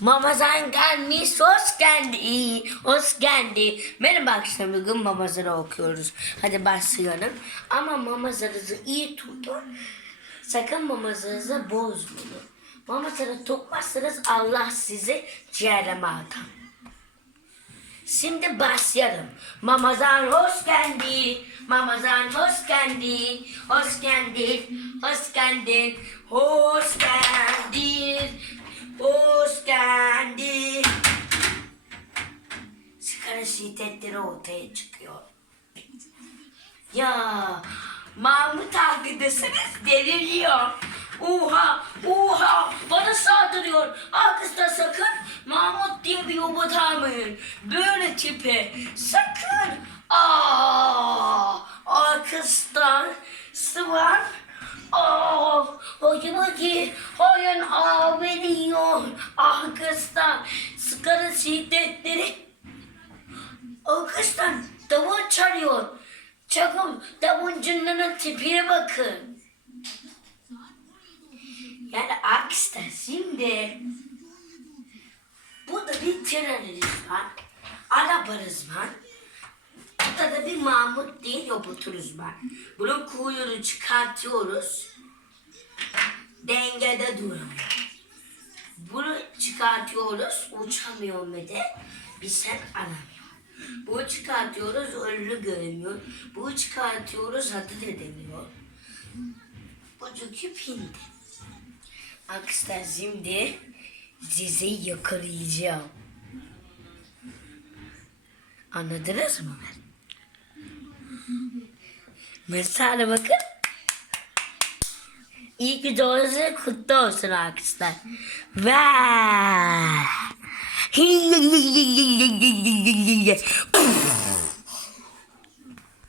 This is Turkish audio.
Mamazan gelmiş, hoş geldi, hoş geldi. Merhaba akşam bugün mamazarı okuyoruz. Hadi başlayalım. Ama mamazarınızı iyi tutun. Sakın mamazarınızı bozmayın. Mamazarı tutmazsanız Allah sizi cehenneme atar. Şimdi başlayalım. Mamazan hoş geldin. Mamazan hoş geldin. Hoş geldin. Hoş geldin. Hoş geldin. Hoş geldin. Sigara şiddetleri ortaya çıkıyor. Ya Mahmut arkadaşınız deliriyor. Oha, oha, bana saldırıyor. Arkadaşlar sakın Mahmut diye bir robot almayın. Böyle tipi, sakın. Arkadaşlar, sigara şiddetleri Arkadaşlar davul çalıyor. Çakın davulcunun tipine bakın. Yani arkadaşlar şimdi burada bir trenimiz var. Arabanız var. Burada da bir Mahmut değil robotunuz var. Bunun kuyruğunu çıkartıyoruz. Dengede duramıyor. Çıkartıyoruz, uçamıyor ve de bir sen alamıyor. Bunu çıkartıyoruz, önünü göremiyor. Bunu çıkartıyoruz, hareket edemiyor. Bu çünkü pindi. Arkadaşlar şimdi sizi yakalayacağım. Anladınız mı? Mesela bakın. İyi ki doğrusu kutlu olsun arkadaşlar. Ve